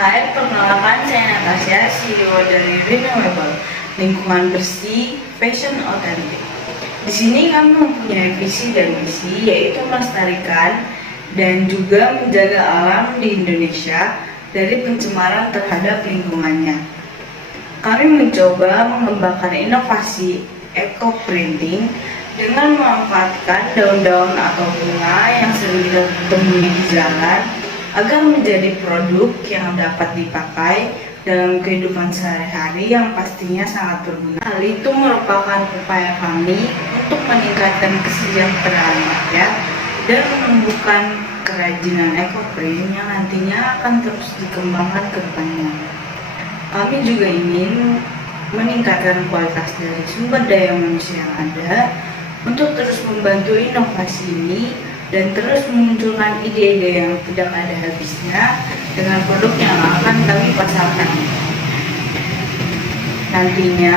Hai, perkenalkan saya Natasha, CEO dari Renewable, lingkungan bersih, fashion otentik. Di sini kami mempunyai visi dan misi, yaitu melestarikan dan juga menjaga alam di Indonesia dari pencemaran terhadap lingkungannya. Kami mencoba mengembangkan inovasi eco-printing dengan memanfaatkan daun-daun atau bunga yang sering kita temui di jalan agar menjadi produk yang dapat dipakai dalam kehidupan sehari-hari yang pastinya sangat berguna. Hal itu merupakan upaya kami untuk meningkatkan kesejahteraan rakyat dan menumbuhkan kerajinan eco-print yang nantinya akan terus dikembangkan ke depannya. Kami juga ingin meningkatkan kualitas dari sumber daya manusia yang ada untuk terus membantu inovasi ini dan terus memunculkan ide-ide yang tidak ada habisnya dengan produk yang akan kami pasarkan. Nantinya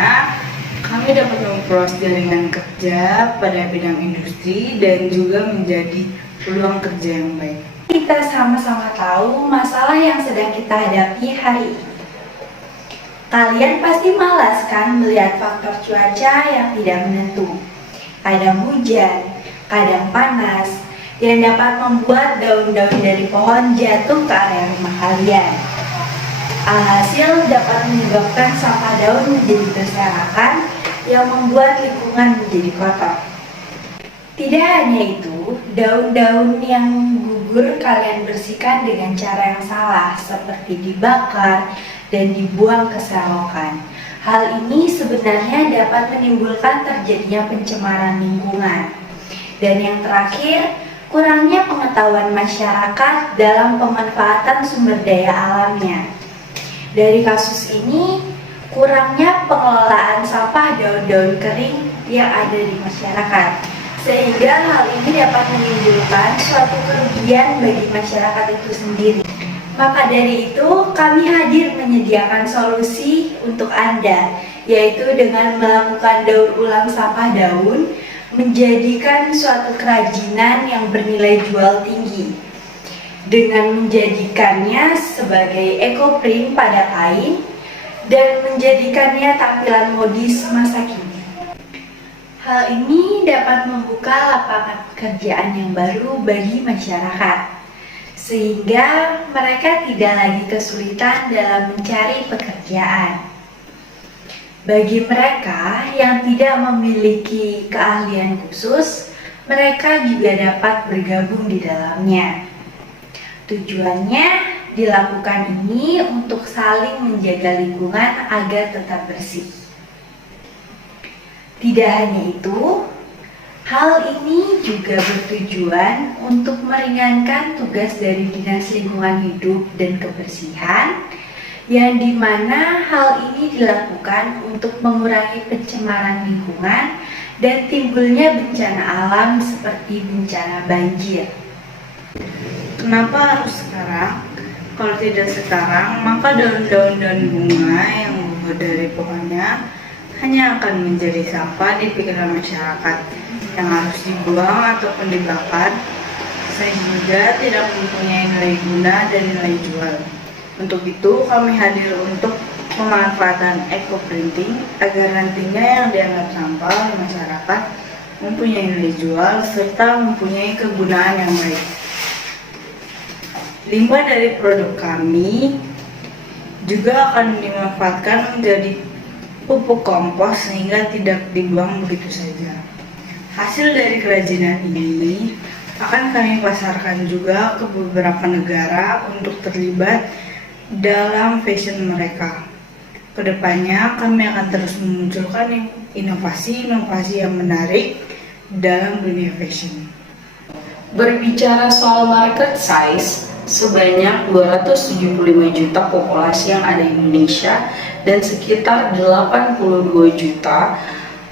kami dapat memperluas jaringan kerja pada bidang industri dan juga menjadi peluang kerja yang baik. Kita sama-sama tahu masalah yang sedang kita hadapi hari ini. Kalian pasti malas kan melihat faktor cuaca yang tidak menentu. Kadang hujan, kadang panas, yang dapat membuat daun-daun dari pohon jatuh ke area rumah kalian. Alhasil dapat menyebabkan sampah daun menjadi berserakan yang membuat lingkungan menjadi kotor. Tidak hanya itu, daun-daun yang gugur kalian bersihkan dengan cara yang salah, seperti dibakar dan dibuang ke selokan. Hal ini sebenarnya dapat menimbulkan terjadinya pencemaran lingkungan. Dan yang terakhir, kurangnya pengetahuan masyarakat dalam pemanfaatan sumber daya alamnya. Dari kasus ini, kurangnya pengelolaan sampah daun-daun kering yang ada di masyarakat, sehingga hal ini dapat menimbulkan suatu kerugian bagi masyarakat itu sendiri. Maka dari itu, kami hadir menyediakan solusi untuk Anda, yaitu dengan melakukan daur ulang sampah daun, menjadikan suatu kerajinan yang bernilai jual tinggi dengan menjadikannya sebagai eco-print pada kain dan menjadikannya tampilan modis masa kini. Hal ini dapat membuka lapangan pekerjaan yang baru bagi masyarakat, sehingga mereka tidak lagi kesulitan dalam mencari pekerjaan. Bagi mereka yang tidak memiliki keahlian khusus, mereka juga dapat bergabung di dalamnya. Tujuannya dilakukan ini untuk saling menjaga lingkungan agar tetap bersih. Tidak hanya itu, Hal ini juga bertujuan untuk meringankan tugas dari Dinas Lingkungan Hidup dan Kebersihan, yang dimana hal ini dilakukan untuk mengurangi pencemaran lingkungan dan timbulnya bencana alam seperti bencana banjir. Kenapa harus sekarang? Kalau tidak sekarang, maka daun-daun dan bunga yang gugur dari pohonnya hanya akan menjadi sampah di pikiran masyarakat yang harus dibuang ataupun dibakar, sehingga tidak mempunyai nilai guna dan nilai jual. Untuk itu, kami hadir untuk pemanfaatan eco-printing agar nantinya yang dianggap sampah oleh masyarakat mempunyai nilai jual serta mempunyai kegunaan yang baik. Limbah dari produk kami juga akan dimanfaatkan menjadi pupuk kompos sehingga tidak dibuang begitu saja. Hasil dari kerajinan ini akan kami pasarkan juga ke beberapa negara untuk terlibat dalam fashion mereka. Kedepannya kami akan terus memunculkan inovasi-inovasi yang menarik dalam dunia fashion. Berbicara soal market size, sebanyak 275 juta populasi yang ada di Indonesia dan sekitar 82 juta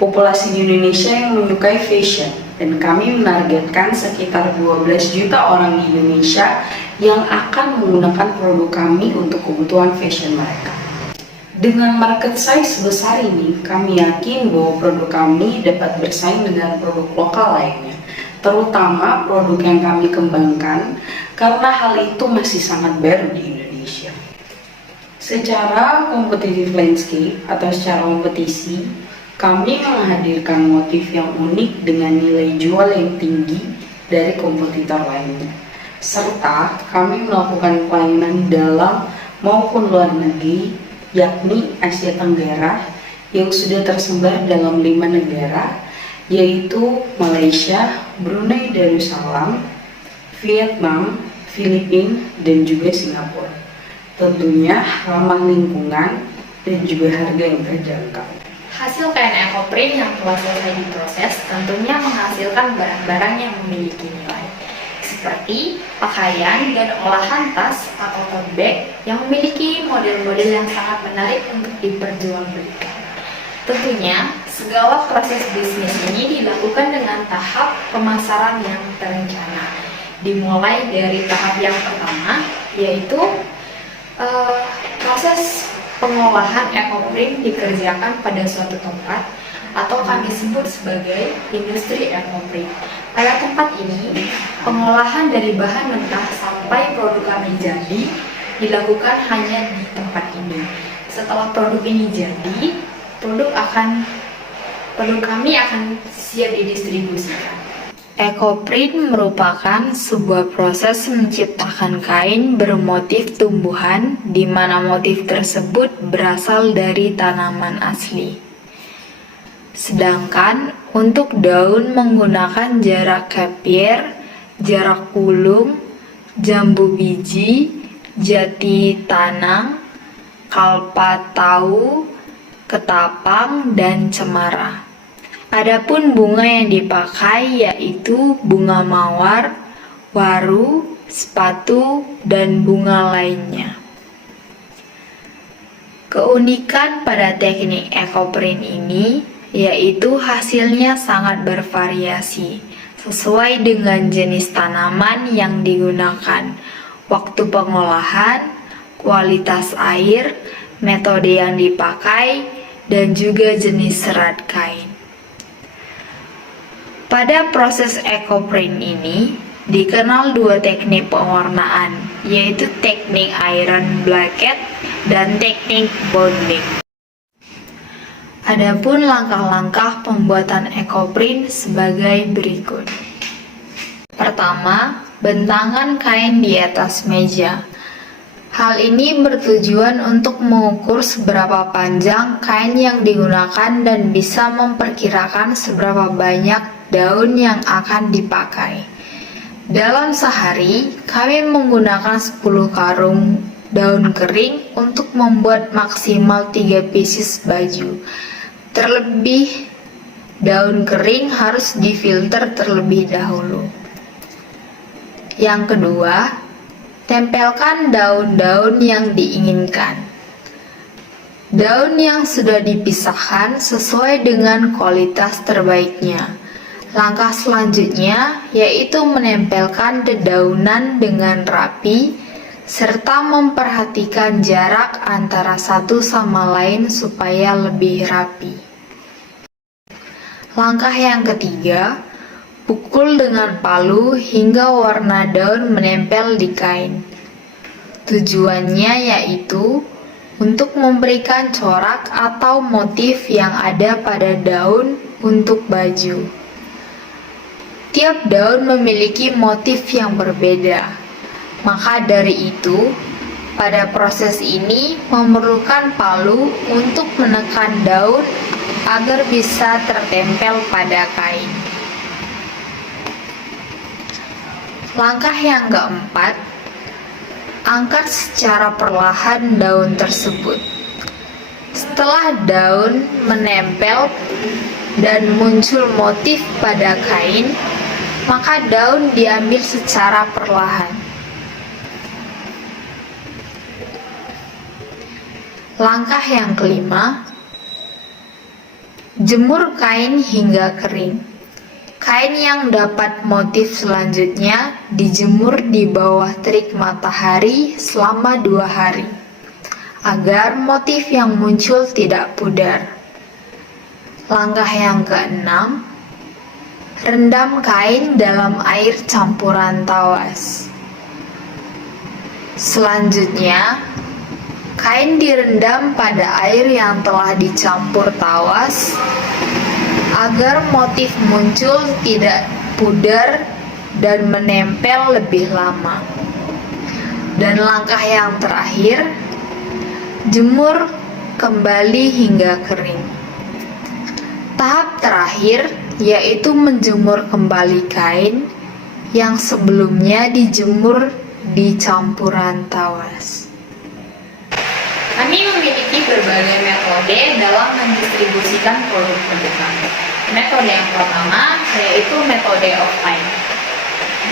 populasi di Indonesia yang menyukai fashion, dan kami menargetkan sekitar 12 juta orang di Indonesia yang akan menggunakan produk kami untuk kebutuhan fashion mereka. Dengan market size sebesar ini, kami yakin bahwa produk kami dapat bersaing dengan produk lokal lainnya, terutama produk yang kami kembangkan, karena hal itu masih sangat baru di Indonesia. Secara competitive landscape atau secara kompetisi, kami menghadirkan motif yang unik dengan nilai jual yang tinggi dari kompetitor lainnya, serta kami melakukan pelayanan dalam maupun luar negeri, yakni Asia Tenggara, yang sudah tersebar dalam 5 negara, yaitu Malaysia, Brunei Darussalam, Vietnam, Filipina, dan juga Singapura. Tentunya ramah lingkungan dan juga harga yang terjangkau. Hasil kain ekoprint yang telah selesai diproses tentunya menghasilkan barang-barang yang memiliki nilai, seperti pakaian dan olahan tas atau tote bag yang memiliki model-model yang sangat menarik untuk diperjualbelikan. Tentunya, segala proses bisnis ini dilakukan dengan tahap pemasaran yang terencana, dimulai dari tahap yang pertama, yaitu proses pengolahan ekoprint dikerjakan pada suatu tempat atau kami sebut sebagai industri ekoprint. Pada tempat ini, pengolahan dari bahan mentah sampai produk kami jadi dilakukan hanya di tempat ini. Setelah produk ini jadi, produk kami akan siap didistribusikan. Ekoprint merupakan sebuah proses menciptakan kain bermotif tumbuhan di mana motif tersebut berasal dari tanaman asli. Sedangkan untuk daun menggunakan jarak kepier, jarak pulung, jambu biji, jati tanang, kalpa tahu, ketapang, dan cemara. Adapun bunga yang dipakai yaitu bunga mawar, waru, sepatu, dan bunga lainnya. Keunikan pada teknik ekoprint ini yaitu hasilnya sangat bervariasi sesuai dengan jenis tanaman yang digunakan, waktu pengolahan, kualitas air, metode yang dipakai, dan juga jenis serat kain. Pada proses ekoprint ini dikenal 2 teknik pewarnaan, yaitu teknik iron blanket dan teknik bonding. Adapun langkah-langkah pembuatan ekoprint sebagai berikut. Pertama, bentangan kain di atas meja. Hal ini bertujuan untuk mengukur seberapa panjang kain yang digunakan dan bisa memperkirakan seberapa banyak daun yang akan dipakai. Dalam sehari, kami menggunakan 10 karung daun kering untuk membuat maksimal 3 pieces baju. Terlebih daun kering harus difilter terlebih dahulu. Yang kedua, tempelkan daun-daun yang diinginkan. Daun yang sudah dipisahkan sesuai dengan kualitas terbaiknya. Langkah selanjutnya yaitu menempelkan dedaunan dengan rapi serta memperhatikan jarak antara satu sama lain supaya lebih rapi. Langkah yang ketiga, pukul dengan palu hingga warna daun menempel di kain. Tujuannya yaitu untuk memberikan corak atau motif yang ada pada daun untuk baju. Tiap daun memiliki motif yang berbeda, maka dari itu, pada proses ini memerlukan palu untuk menekan daun agar bisa tertempel pada kain. Langkah yang keempat, angkat secara perlahan daun tersebut. Setelah daun menempel dan muncul motif pada kain, maka daun diambil secara perlahan. Langkah yang kelima, jemur kain hingga kering. Kain yang dapat motif selanjutnya dijemur di bawah terik matahari selama 2 hari, agar motif yang muncul tidak pudar. Langkah yang keenam, rendam kain dalam air campuran tawas. Selanjutnya, kain direndam pada air yang telah dicampur tawas agar motif muncul tidak pudar dan menempel lebih lama. Dan langkah yang terakhir, jemur kembali hingga kering. Tahap terakhir yaitu menjemur kembali kain yang sebelumnya dijemur di campuran tawas. Kami memiliki berbagai metode dalam mendistribusikan produk-produk kami. Metode yang pertama yaitu metode offline,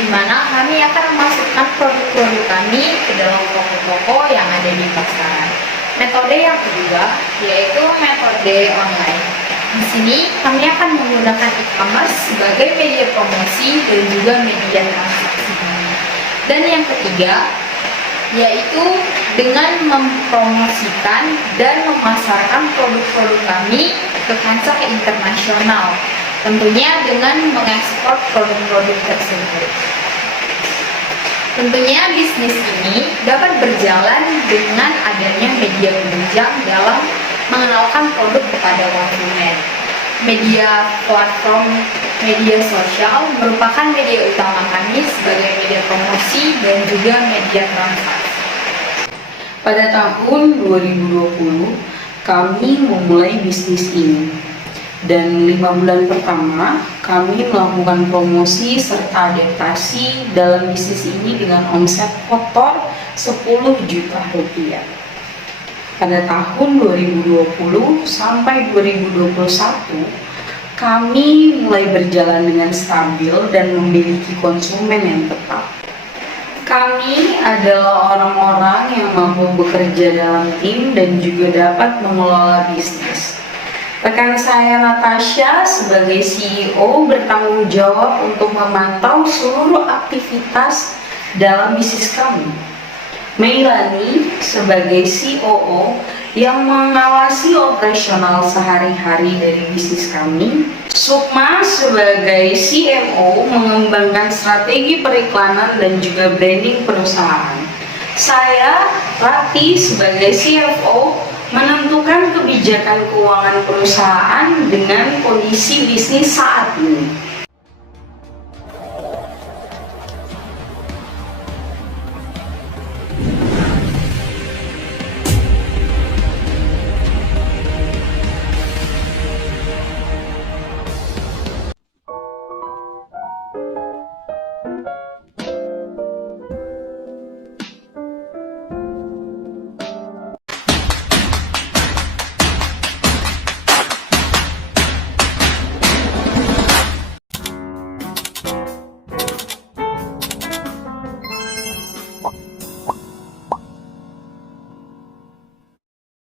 di mana kami akan memasukkan produk-produk kami ke dalam toko-toko yang ada di pasaran. Metode yang kedua yaitu metode online. Di sini kami akan menggunakan e-commerce sebagai media promosi dan juga media transaksi. Dan yang ketiga yaitu dengan mempromosikan dan memasarkan produk-produk kami ke kancah internasional, tentunya dengan mengekspor produk-produk tersebut. Tentunya bisnis ini dapat berjalan dengan adanya media penunjang dalam mengenalkan produk kepada konsumen. Media platform media sosial merupakan media utama kami sebagai media promosi dan juga media transaksi. Pada tahun 2020, kami memulai bisnis ini. Dan 5 bulan pertama, kami melakukan promosi serta adaptasi dalam bisnis ini dengan omset kotor 10 juta rupiah. Pada tahun 2020 sampai 2021, kami mulai berjalan dengan stabil dan memiliki konsumen yang tetap. Kami adalah orang-orang yang mampu bekerja dalam tim dan juga dapat mengelola bisnis. Rekan saya Natasha sebagai CEO bertanggung jawab untuk memantau seluruh aktivitas dalam bisnis kami. Meilani sebagai COO yang mengawasi operasional sehari-hari dari bisnis kami. Sukma sebagai CMO mengembangkan strategi periklanan dan juga branding perusahaan. Saya, Rati, sebagai CFO menentukan kebijakan keuangan perusahaan dengan kondisi bisnis saat ini.